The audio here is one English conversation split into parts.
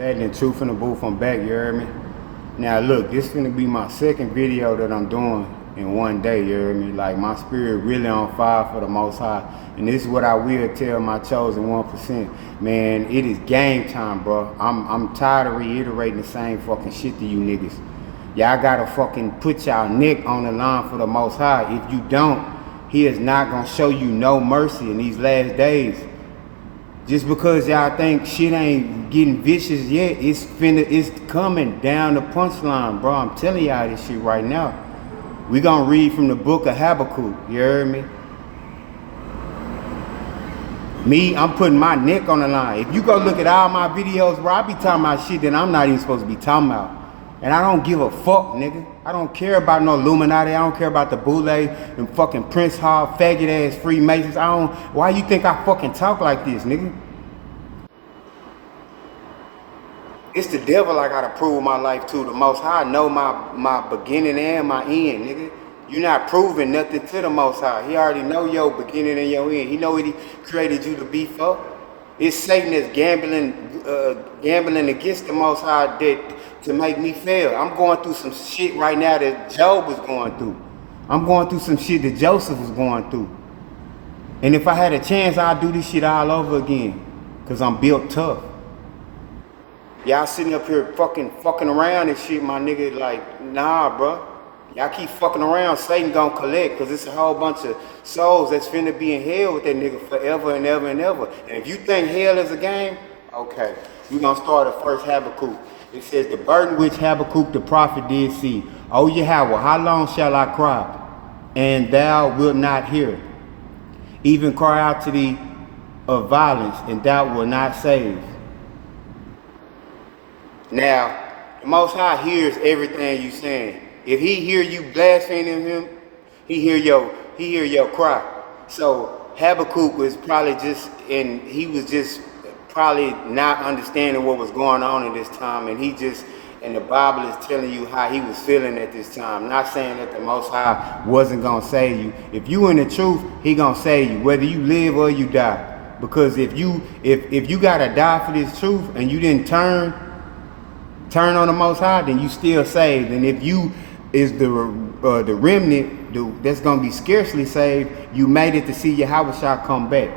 That and Truth in the Booth, I'm back, you heard me? Now look, this finna be my second video that I'm doing in one day, you heard me? Like my spirit really on fire for the Most High. And this is what I will tell my chosen 1%. Man, it is game time, bro. I'm tired of reiterating the same fucking shit to you niggas. Y'all gotta fucking put y'all neck on the line for the Most High. If you don't, he is not gonna show you no mercy in these last days. Just because y'all think shit ain't getting vicious yet, it's coming down the punchline, bro. I'm telling y'all this shit right now. We gonna read from the book of Habakkuk, you heard me? I'm putting my neck on the line. If you go look at all my videos, bro, I be talking about shit that I'm not even supposed to be talking about. And I don't give a fuck, nigga. I don't care about no Illuminati. I don't care about the Boule and fucking Prince Hall, faggot ass Freemasons. Why you think I fucking talk like this, nigga? It's the devil I gotta prove my life to. The Most High know my beginning and my end, nigga. You're not proving nothing to the Most High. He already know your beginning and your end. He know what he created you to be for. It's Satan that's gambling against the Most High to make me fail. I'm going through some shit right now that Job was going through. I'm going through some shit that Joseph was going through. And if I had a chance, I'd do this shit all over again. Cause I'm built tough. Y'all sitting up here fucking around and shit, my nigga, like, nah, bro. Y'all keep fucking around, Satan gonna collect, cause it's a whole bunch of souls that's finna be in hell with that nigga forever and ever and ever. And if you think hell is a game, okay. We gonna start at first Habakkuk. It says, the burden which Habakkuk the prophet did see. O Yahweh, how long shall I cry, and thou wilt not hear? Even cry out to thee of violence, and thou wilt not save. Now, the Most High hears everything you saying. If he hear you blaspheming him, he hear your cry. So Habakkuk was probably he was just probably not understanding what was going on at this time, and the Bible is telling you how he was feeling at this time. Not saying that the Most High wasn't gonna save you. If you in the truth, he gonna save you, whether you live or you die. Because if you gotta die for this truth and you didn't turn on the Most High, then you still saved. And if you is the remnant that's gonna be scarcely saved, you made it to see Yahweh shall come back.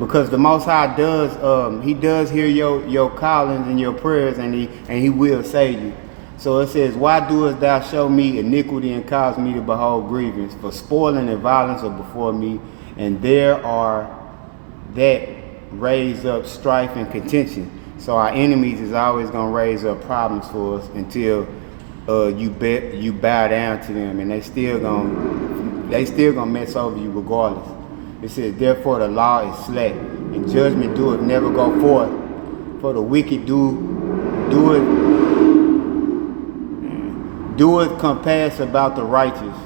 Because the Most High does hear your callings and your prayers, and he will save you. So it says, why doest thou show me iniquity and cause me to behold grievance? For spoiling and violence are before me, and there are that raise up strife and contention. So our enemies is always gonna raise up problems for us until you bow down to them, and they still gonna mess over you regardless. It says, therefore the law is slack, and judgment doeth never go forth. For the wicked do it compass about the righteous.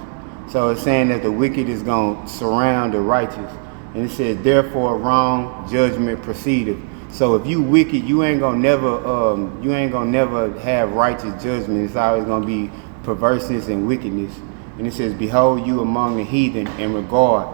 So it's saying that the wicked is gonna surround the righteous. And it says, therefore wrong judgment proceedeth. So if you wicked, you ain't gonna never have righteous judgment. It's always gonna be perverseness and wickedness. And it says, behold you among the heathen, and regard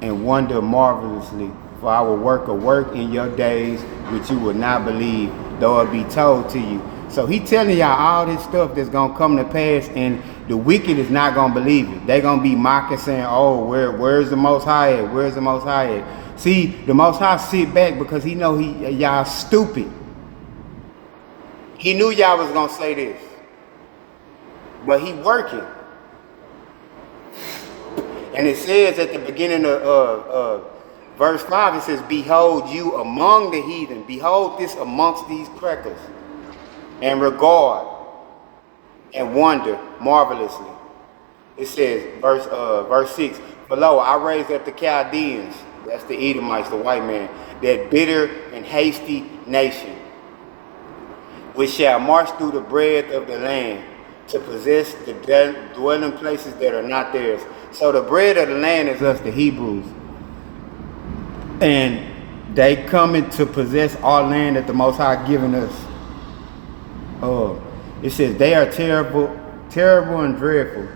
and wonder marvelously. For I will work a work in your days which you will not believe, though it be told to you. So he telling y'all all this stuff that's gonna come to pass, and the wicked is not gonna believe it. They gonna be mocking, saying, oh, where's the Most High at? Where's the Most High at? See, the Most High sit back because he know y'all stupid. He knew y'all was gonna say this, but he working. And it says at the beginning of verse 5, it says, behold you among the heathen. Behold this amongst these crackers. And regard and wonder marvelously. It says, verse 6, below I raised up the Chaldeans. That's the Edomites, the white man, that bitter and hasty nation, which shall march through the breadth of the land to possess the dwelling places that are not theirs. So the bread of the land is us, the Hebrews. And they coming to possess our land that the Most High given us. It says, they are terrible and dreadful.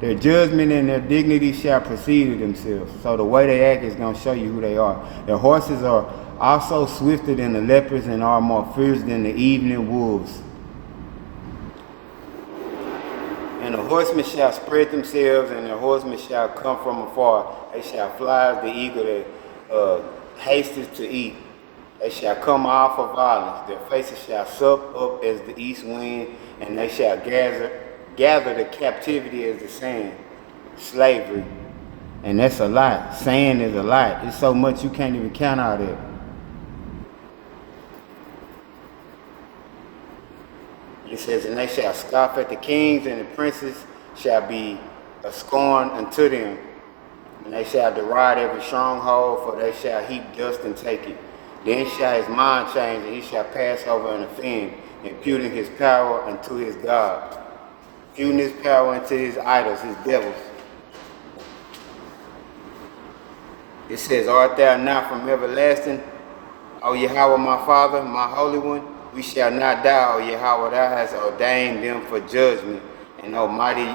Their judgment and their dignity shall precede themselves. So the way they act is going to show you who they are. Their horses are also swifter than the leopards and are more fierce than the evening wolves. And the horsemen shall spread themselves, and the horsemen shall come from afar. They shall fly as the eagle that hasteth to eat. They shall come off of violence. Their faces shall sup up as the east wind, and they shall gather the captivity as the sand. Slavery. And that's a lot. Sand is a lot. It's so much you can't even count all that. It says, and they shall scoff at the kings, and the princes shall be a scorn unto them. And they shall deride every stronghold, for they shall heap dust and take it. Then shall his mind change, and he shall pass over and offend, imputing his power unto his God, imputing his power unto his idols, his devils. It says, art thou not from everlasting, O Yahweh my Father, my Holy One? We shall not die, O Yahweh, thou hast ordained them for judgment, and O mighty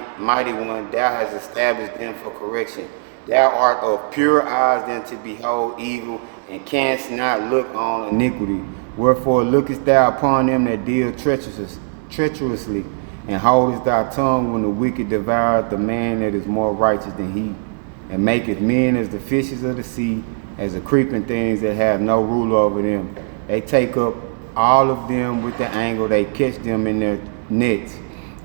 One, thou hast established them for correction. Thou art of pure eyes than to behold evil, and canst not look on iniquity. Wherefore lookest thou upon them that deal treacherously, and holdest thy tongue when the wicked devoureth the man that is more righteous than he, and maketh men as the fishes of the sea, as the creeping things that have no rule over them. They take up all of them with the angle, they catch them in their nets,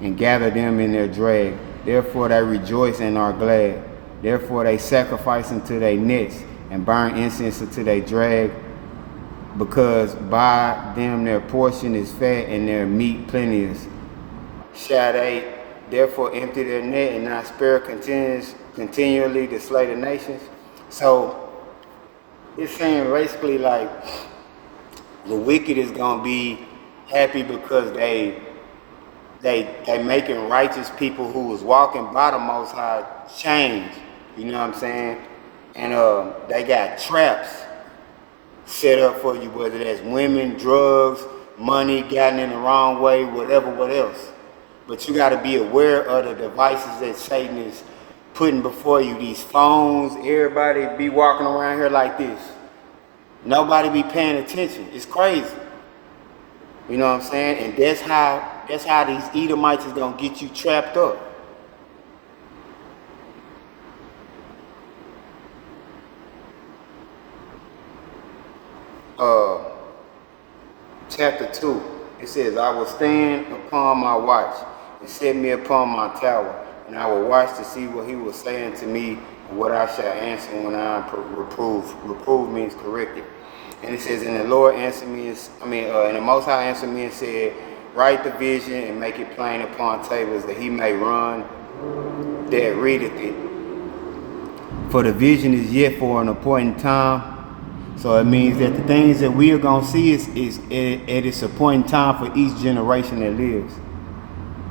and gather them in their drag. Therefore they rejoice and are glad. Therefore they sacrifice unto their nets, and burn incense unto their drag, because by them their portion is fat, and their meat plenteous. Shall they therefore empty their net, and not spare continually to slay the nations? So it's saying basically like the wicked is gonna be happy because they making righteous people who was walking by the Most High change. You know what I'm saying? And they got traps set up for you, whether that's women, drugs, money, gotten in the wrong way, whatever, what else. But you got to be aware of the devices that Satan is putting before you. These phones, everybody be walking around here like this. Nobody be paying attention. It's crazy. You know what I'm saying? And that's how these Edomites is gonna get you trapped up. Chapter 2, it says, I will stand upon my watch and set me upon my tower, and I will watch to see what he will say unto me, and what I shall answer when I am reproved. Reprove means corrected. And it says, and the Lord answered me, and the Most High answered me and said, write the vision and make it plain upon tables, that he may run that readeth it. For the vision is yet for an appointed time. So it means that the things that we are going to see is at its appointed time for each generation that lives.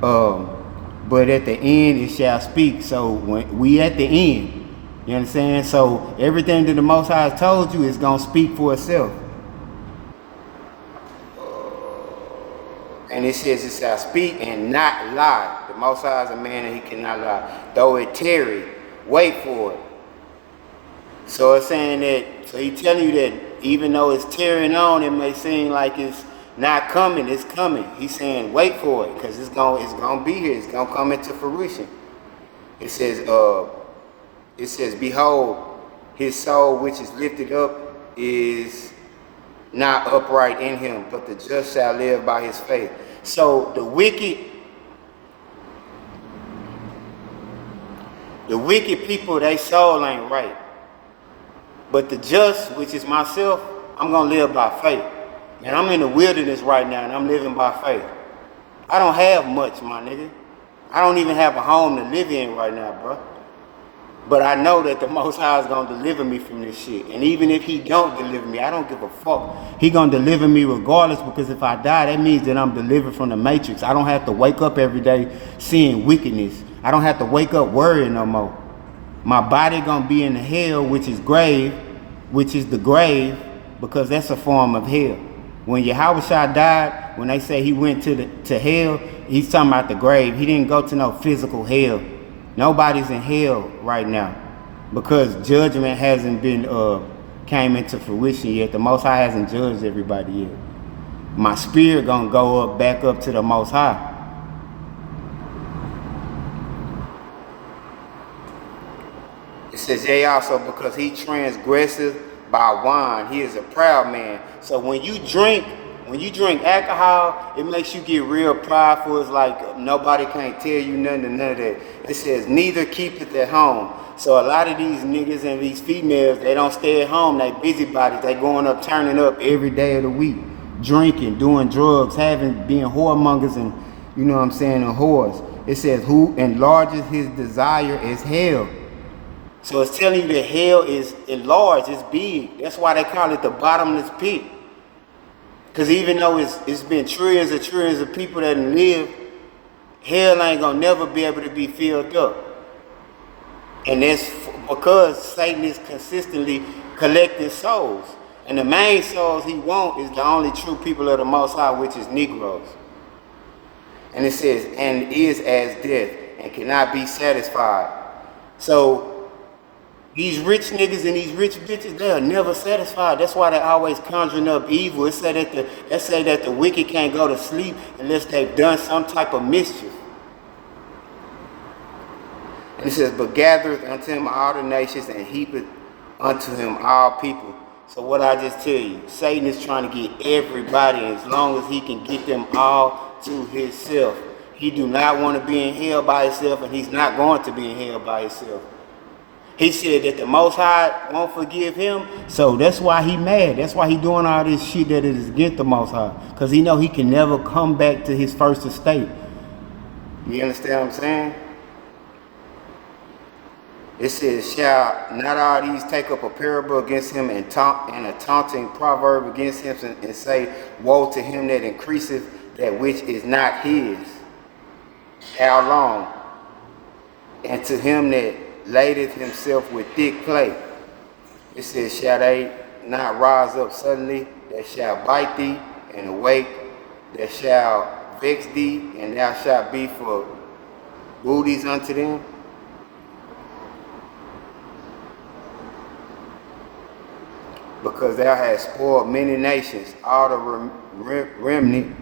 But at the end it shall speak. So when we at the end, you understand? So everything that the Most High has told you is going to speak for itself. And it says it shall speak and not lie. The Most High is a man and he cannot lie. Though it tarry, wait for it. So it's saying that, so he telling you that even though it's tearing on, it may seem like it's not coming, it's coming. He's saying wait for it, because it's gonna be here, it's gonna come into fruition. It says, behold, his soul which is lifted up is not upright in him, but the just shall live by his faith. So the wicked people, they soul ain't right. But the just, which is myself, I'm going to live by faith. And I'm in the wilderness right now, and I'm living by faith. I don't have much, my nigga. I don't even have a home to live in right now, bro. But I know that the Most High is going to deliver me from this shit. And even if he don't deliver me, I don't give a fuck. He going to deliver me regardless, because if I die, that means that I'm delivered from the matrix. I don't have to wake up every day seeing wickedness. I don't have to wake up worrying no more. My body going to be in the hell, which is the grave, because that's a form of hell. When Yahushua died, when they say he went to hell, he's talking about the grave. He didn't go to no physical hell. Nobody's in hell right now, because judgment hasn't been came into fruition yet. The Most High hasn't judged everybody yet. My spirit gonna go up, back up to the Most High. It says, yea, also because he transgresseth by wine, he is a proud man. So when you drink alcohol, it makes you get real prideful. It's like nobody can't tell you nothing and none of that. It says, neither keepeth at home. So a lot of these niggas and these females, they don't stay at home. They busybodies. They going up, turning up every day of the week, drinking, doing drugs, being whoremongers and, you know what I'm saying, and whores. It says, who enlarges his desire is hell. So it's telling you that hell is enlarged, it's big. That's why they call it the bottomless pit. Because even though it's been trillions and trillions of people that live, hell ain't gonna never be able to be filled up. And that's because Satan is consistently collecting souls. And the main souls he wants is the only true people of the Most High, which is Negroes. And it says, and is as death, and cannot be satisfied. So these rich niggas and these rich bitches, they are never satisfied. That's why they always conjuring up evil. It say that the wicked can't go to sleep unless they've done some type of mischief. And it says, but gathereth unto him all the nations and heapeth unto him all people. So what I just tell you, Satan is trying to get everybody, as long as he can get them all to himself. He do not want to be in hell by himself, and he's not going to be in hell by himself. He said that the Most High won't forgive him, so that's why he mad. That's why he doing all this shit that is against the Most High, because he know he can never come back to his first estate. You understand what I'm saying? It says, shall not all these take up a parable against him and a taunting proverb against him and say, woe to him that increaseth that which is not his. How long? And to him that ladeth himself with thick clay. It says, shall they not rise up suddenly, that shall bite thee, and awake, that shall vex thee, and thou shalt be for booties unto them? Because thou hast spoiled many nations, all the remnant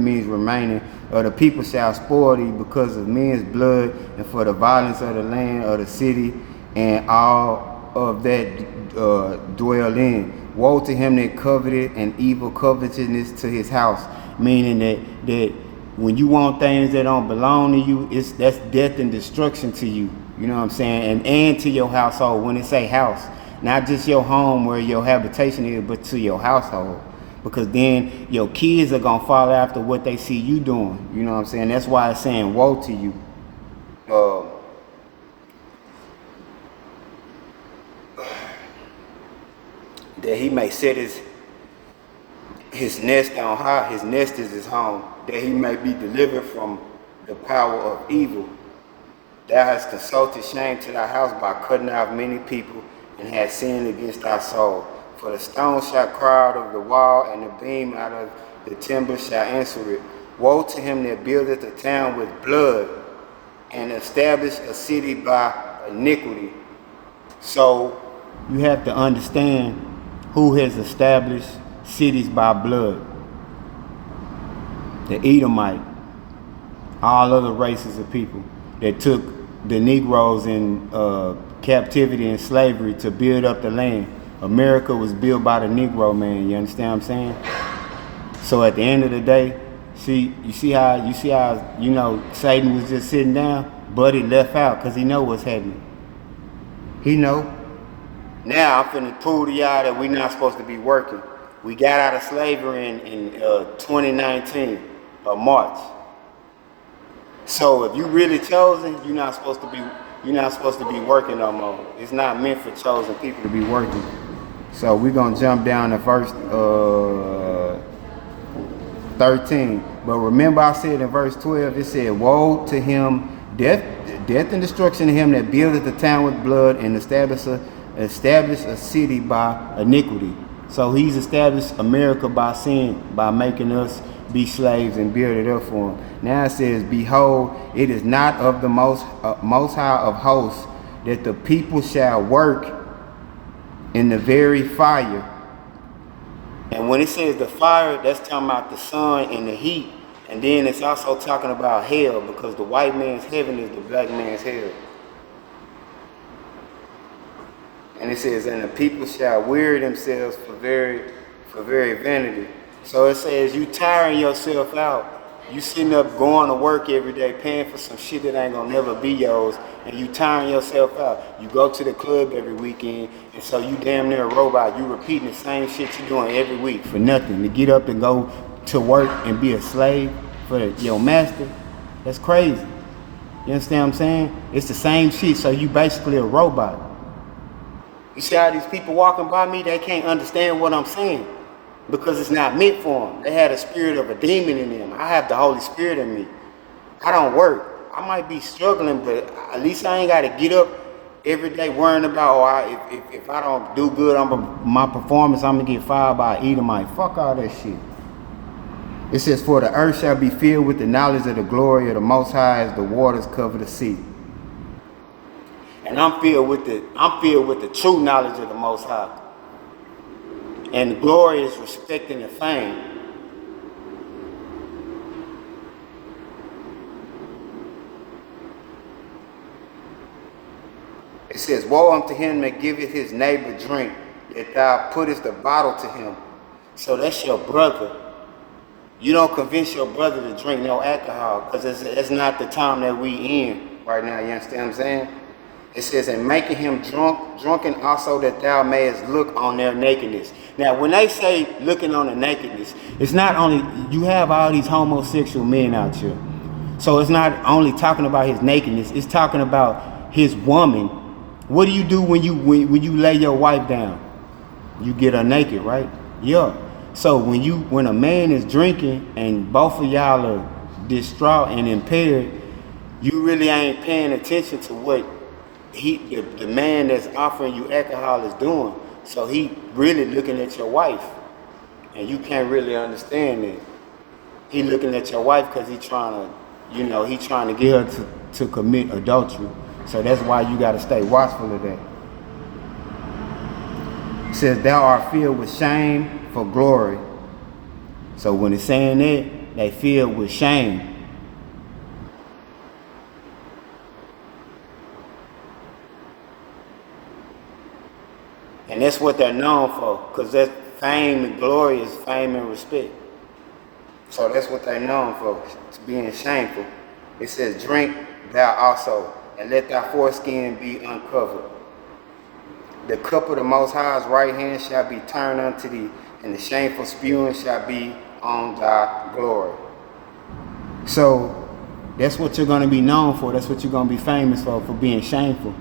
means remaining, of the people shall spoil thee because of men's blood, and for the violence of the land of the city, and all of that dwell in. Woe to him that coveted and evil covetousness to his house. Meaning that when you want things that don't belong to you, that's death and destruction to you. You know what I'm saying? And to your household. When it say house, not just your home where your habitation is, but to your household. Because then your kids are going to follow after what they see you doing. You know what I'm saying? That's why it's saying woe to you. That he may set his nest on high. His nest is his home. That he may be delivered from the power of evil. Thou hast consulted shame to thy house by cutting out many people, and hast sinned against thy soul. For the stone shall cry out of the wall, and the beam out of the timber shall answer it. Woe to him that buildeth a town with blood, and establish a city by iniquity. So you have to understand who has established cities by blood. The Edomite, all other races of people that took the Negroes in captivity and slavery to build up the land. America was built by the Negro man, you understand what I'm saying? So at the end of the day, you see how you know Satan was just sitting down, but he left out because he know what's happening. He know. Now I'm finna prove to y'all that we not supposed to be working. We got out of slavery in 2019, March. So if you really chosen, you're not supposed to be working no more. It's not meant for chosen people to be working. So we're gonna jump down to verse 13. But remember I said in verse 12, it said, woe to him, death and destruction to him that buildeth a town with blood and establish a city by iniquity. So he's established America by sin, by making us be slaves and build it up for him. Now it says, behold, it is not of the most high of hosts that the people shall work in the very fire. And when it says the fire, that's talking about the sun and the heat. And then it's also talking about hell, because the white man's heaven is the black man's hell. And it says, and the people shall weary themselves for very vanity. So it says, you tiring yourself out. You sitting up going to work every day, paying for some shit that ain't gonna never be yours, and you tiring yourself out. You go to the club every weekend, and so you damn near a robot. You repeating the same shit you doing every week for nothing. To get up and go to work and be a slave for your master, that's crazy. You understand what I'm saying? It's the same shit, so you basically a robot. You see how these people walking by me, they can't understand what I'm saying, because it's not meant for them. They had a spirit of a demon in them. I have the Holy Spirit in me. I don't work. I might be struggling, but at least I ain't got to get up every day worrying about, if I don't do good on my performance, I'm going to get fired by an Edomite. Fuck all that shit. It says, for the earth shall be filled with the knowledge of the glory of the Most High as the waters cover the sea. And I'm filled with the true knowledge of the Most High. And the glory is respecting the fame. It says, woe unto him that giveth his neighbor drink, that thou puttest the bottle to him. So that's your brother. You don't convince your brother to drink no alcohol, because it's not the time that we in right now. You understand what I'm saying? It says, and making him drunken also, that thou mayest look on their nakedness. Now, when they say looking on the nakedness, it's not only, you have all these homosexual men out here. So it's not only talking about his nakedness, it's talking about his woman. What do you do when you lay your wife down? You get her naked, right? Yeah. So when a man is drinking and both of y'all are distraught and impaired, you really ain't paying attention to what the man that's offering you alcohol is doing. So he really looking at your wife, and you can't really understand it. He looking at your wife because he trying to get her to commit adultery. So that's why you got to stay watchful of that. It says, thou art filled with shame for glory. So when it's saying that, they filled with shame. And that's what they're known for, because that fame and glory is fame and respect. So that's what they're known for, to being shameful. It says, drink thou also, and let thy foreskin be uncovered. The cup of the Most High's right hand shall be turned unto thee, and the shameful spewing shall be on thy glory. So that's what you're going to be known for. That's what you're going to be famous for being shameful.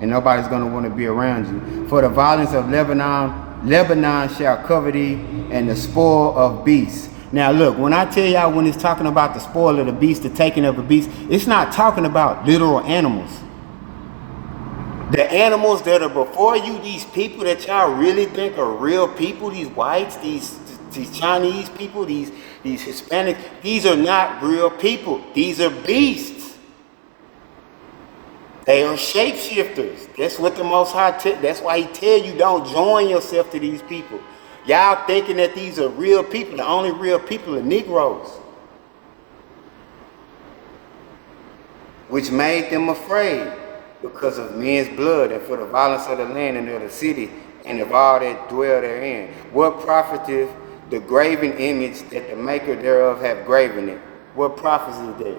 And nobody's going to want to be around you. For the violence of Lebanon shall cover thee, and the spoil of beasts. Now look, when I tell y'all, when it's talking about the spoil of the beast, the taking of a beast, it's not talking about literal animals. The animals that are before you, these people that y'all really think are real people, these whites, these Chinese people, these Hispanics, these are not real people. These are beasts. They are shapeshifters. That's what the Most High that's why he tell you don't join yourself to these people. Y'all thinking that these are real people. The only real people are Negroes. Which made them afraid because of men's blood, and for the violence of the land and of the city, and of all that dwell therein. What profiteth the graven image that the maker thereof have graven it? What profits is that?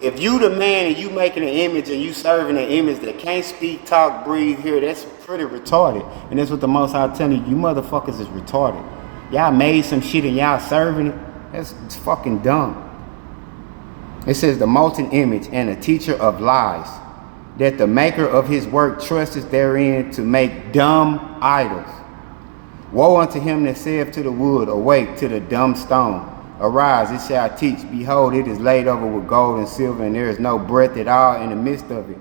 If you the man and you making an image and you serving an image that can't speak, talk, breathe, hear, that's pretty retarded. And that's what the Most High telling you motherfuckers is retarded. Y'all made some shit and y'all serving it. It's fucking dumb. It says the molten image and a teacher of lies, that the maker of his work trusteth therein to make dumb idols. Woe unto him that saith to the wood, awake, to the dumb stone, arise, it shall teach. Behold, it is laid over with gold and silver, and there is no breath at all in the midst of it.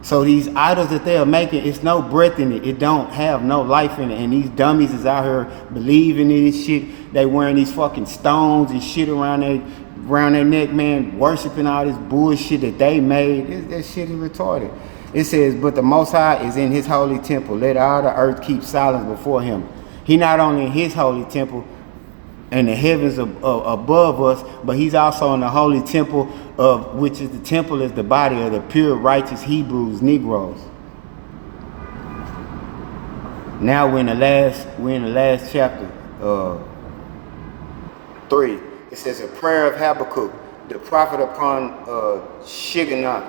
So these idols that they are making, it's no breath in it. It don't have no life in it. And these dummies is out here believing in this shit. They wearing these fucking stones and shit around their neck, man, worshiping all this bullshit that they made. That shit is retarded. It says, but the Most High is in his holy temple. Let all the earth keep silence before him. He not only in his holy temple and the heavens above us, but he's also in the holy temple of which is the temple is the body of the pure, righteous Hebrews, Negroes. Now we're in the last chapter, 3. It says a prayer of Habakkuk, the prophet upon Shigionoth.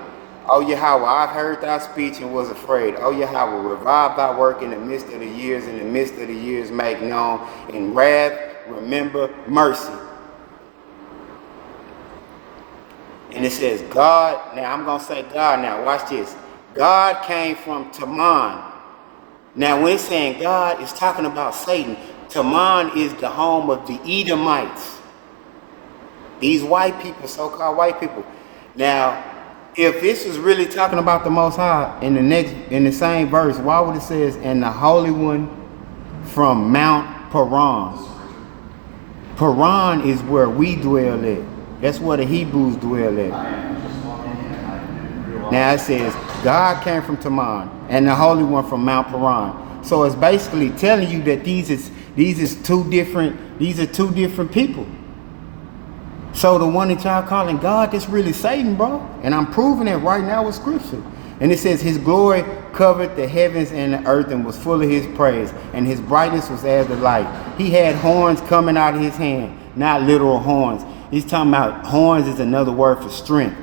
O Yahweh, I've heard thy speech and was afraid. O Yahweh, revive thy work in the midst of the years, in the midst of the years make known. In wrath, remember mercy. And it says God, now I'm going to say God now, watch this. God came from Teman. Now when it's saying God, it's talking about Satan. Teman is the home of the Edomites. These white people, so-called white people. Now, if this is really talking about the Most High in the same verse, why would it says, and the Holy One from Mount Paran? Paran is where we dwell at. That's where the Hebrews dwell at. Now it says, God came from Teman, and the Holy One from Mount Paran. So it's basically telling you that these are two different people. So the one that y'all calling God, that's really Satan, bro. And I'm proving it right now with scripture. And it says his glory covered the heavens and the earth and was full of his praise. And his brightness was as the light. He had horns coming out of his hand, not literal horns. He's talking about horns is another word for strength.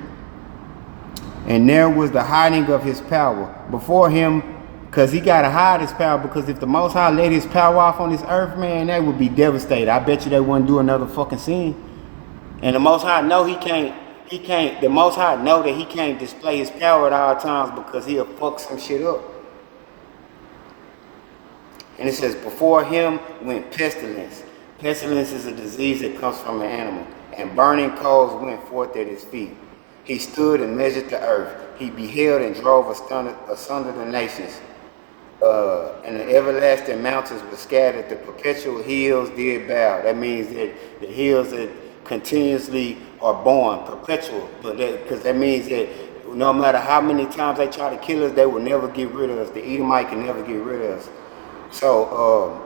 And there was the hiding of his power before him, because he got to hide his power, because if the Most High let his power off on this earth, man, they would be devastated. I bet you they wouldn't do another fucking sin. And the Most High know the Most High know that he can't display his power at all times because he'll fuck some shit up. And it says, before him went pestilence. Pestilence is a disease that comes from an animal. And burning coals went forth at his feet. He stood and measured the earth. He beheld and drove asunder the nations. And the everlasting mountains were scattered. The perpetual hills did bow. That means that the hills that continuously are born, perpetual. But because that means that no matter how many times they try to kill us, they will never get rid of us. The Edomite can never get rid of us. So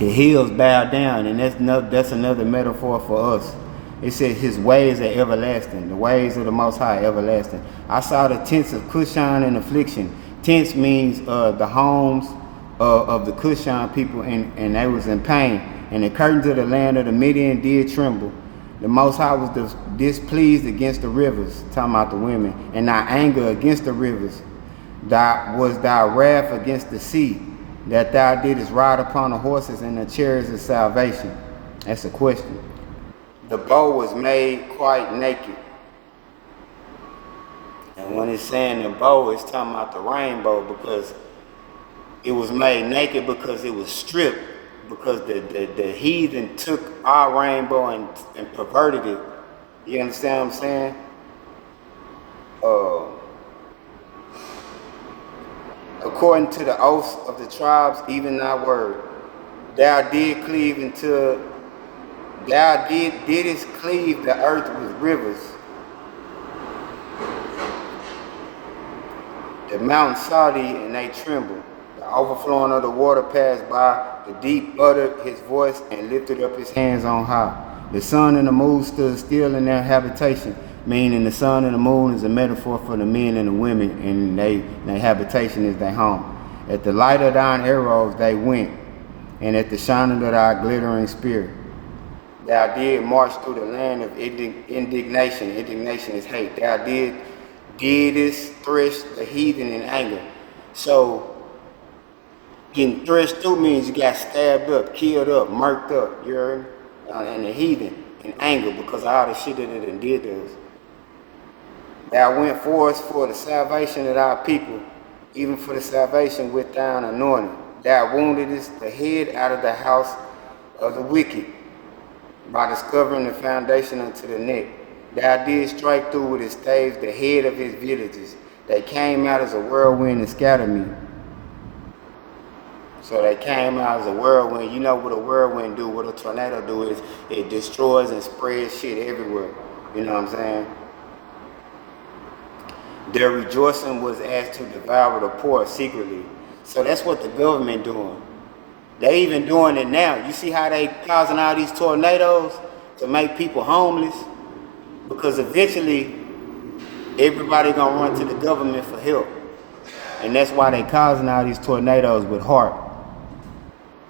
the hills bow down, and that's another metaphor for us. It says his ways are everlasting. The ways of the Most High are everlasting. I saw the tents of Cushan in affliction. Tents means the homes of the Cushan people, and they was in pain. And the curtains of the land of the Midian did tremble. The Most High was displeased against the rivers, talking about the women, and thy anger against the rivers. Thy wrath against the sea, that thou didst ride upon the horses and the chariots of salvation. That's a question. The bow was made quite naked. And when it's saying the bow, it's talking about the rainbow, because it was made naked because it was stripped, because the heathen took our rainbow and perverted it. You understand what I'm saying? According to the oaths of the tribes, even thy word, thou didst cleave the earth with rivers. The mountains saw thee, and they trembled. The overflowing of the water passed by. The deep uttered his voice and lifted up his hands on high. The sun and the moon stood still in their habitation, meaning the sun and the moon is a metaphor for the men and the women, and their habitation is their home. At the light of thine arrows they went, and at the shining of thy glittering spear. Thou did march through the land of indignation. Indignation is hate. Thou didst thresh the heathen in anger. So getting threshed through means you got stabbed up, killed up, murked up. You heard me? And the heathen in anger because of all the shit that it did to us. Thou went forth for the salvation of our people, even for the salvation with thine anointing. Thou woundedest the head out of the house of the wicked, by discovering the foundation unto the neck. Thou didst strike through with his staves the head of his villages. They came out as a whirlwind and scattered me. So they came out as a whirlwind. You know what a whirlwind do, what a tornado do is it destroys and spreads shit everywhere. You know what I'm saying? Their rejoicing was as to devour the poor secretly. So that's what the government doing. They even doing it now. You see how they causing all these tornadoes to make people homeless? Because eventually, everybody gonna run to the government for help. And that's why they causing all these tornadoes with heart.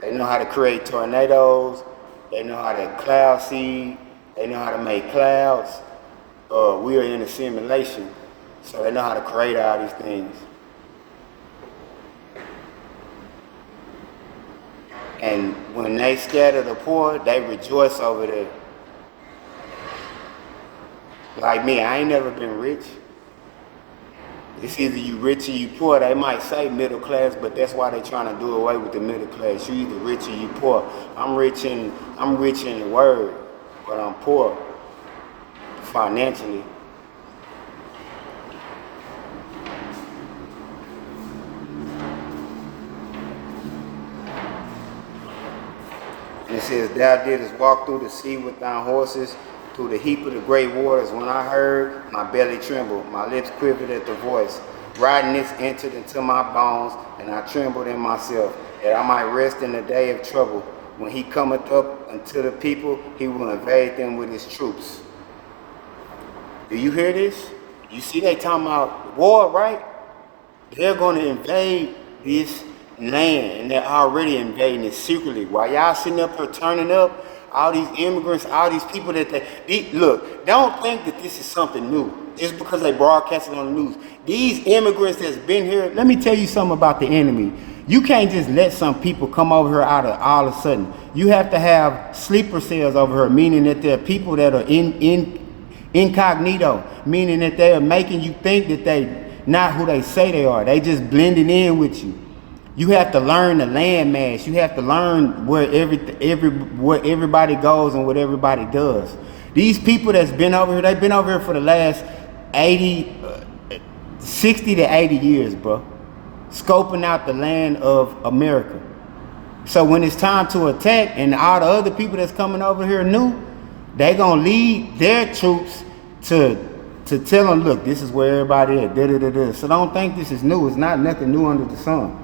They know how to create tornadoes. They know how to cloud seed. They know how to make clouds. We are in a simulation. So they know how to create all these things. And when they scatter the poor, they rejoice over there. Like me, I ain't never been rich. It's either you rich or you poor. They might say middle class, but that's why they trying to do away with the middle class. You either rich or you poor. I'm rich in the word, but I'm poor financially. And it says, thou didst walk through the sea with thine horses, through the heap of the great waters. When I heard, my belly trembled, my lips quivered at the voice. Rottenness entered into my bones, and I trembled in myself, that I might rest in the day of trouble. When he cometh up unto the people, he will invade them with his troops. Do you hear this? You see they talking about war, right? They're going to invade this land, and they're already invading it secretly. While y'all sitting up here turning up, all these immigrants, all these people that look, don't think that this is something new just because they broadcast it on the news. These immigrants that's been here, let me tell you something about the enemy. You can't just let some people come over here out of all of a sudden. You have to have sleeper cells over here, meaning that there are people that are incognito, meaning that they are making you think that they not who they say they are. They just blending in with you. You have to learn the landmass. You have to learn where where everybody goes and what everybody does. These people that's been over here, they've been over here for the last 60 to 80 years, bro. Scoping out the land of America. So when it's time to attack and all the other people that's coming over here new, they gonna lead their troops to tell them, look, this is where everybody is. Da, da, da, da. So don't think this is new. It's not nothing new under the sun.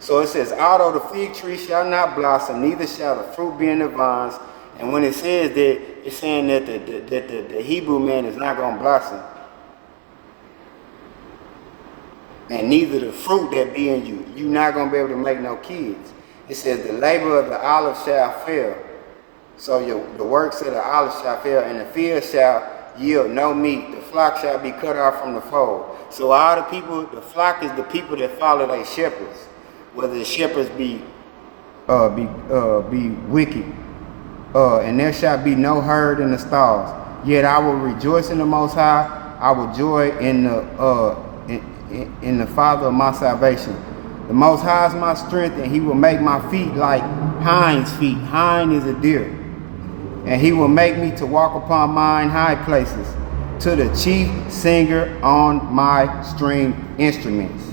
So it says, although the fig tree shall not blossom, neither shall the fruit be in the vines. And when it says that, it's saying that the Hebrew man is not going to blossom. And neither the fruit that be in you. You're not going to be able to make no kids. It says, the labor of the olive shall fail. So the works of the olive shall fail, and the field shall yield no meat. The flock shall be cut off from the fold. So all the people, the flock is the people that follow their shepherds. Whether the shepherds be wicked, and there shall be no herd in the stalls. Yet I will rejoice in the Most High. I will joy in the Father of my salvation. The Most High is my strength, and He will make my feet like hinds' feet. Hind is a deer, and He will make me to walk upon mine high places, to the chief singer on my string instruments.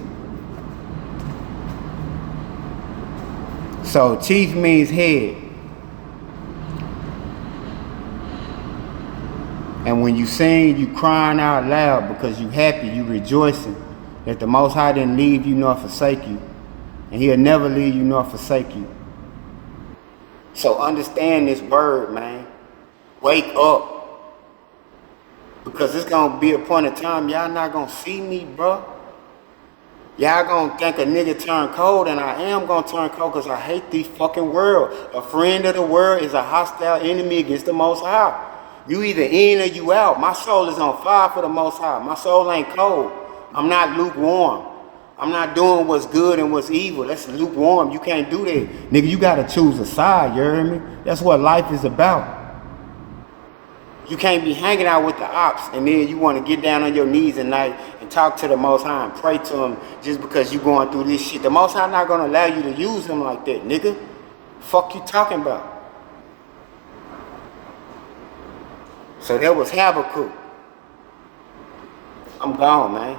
So chief means head. And when you sing, you crying out loud because you happy, you rejoicing that the Most High didn't leave you nor forsake you. And He'll never leave you nor forsake you. So understand this word, man. Wake up. Because it's going to be a point of time y'all not going to see me, bro. Y'all gonna think a nigga turn cold, and I am gonna turn cold because I hate this fucking world. A friend of the world is a hostile enemy against the Most High. You either in or you out. My soul is on fire for the Most High. My soul ain't cold. I'm not lukewarm. I'm not doing what's good and what's evil. That's lukewarm. You can't do that. Nigga, you gotta choose a side, you hear me? That's what life is about. You can't be hanging out with the ops and then you want to get down on your knees at night and talk to the Most High and pray to Him just because you going through this shit. The Most High not going to allow you to use Him like that, nigga. Fuck you talking about? So that was Habakkuk. I'm gone, man.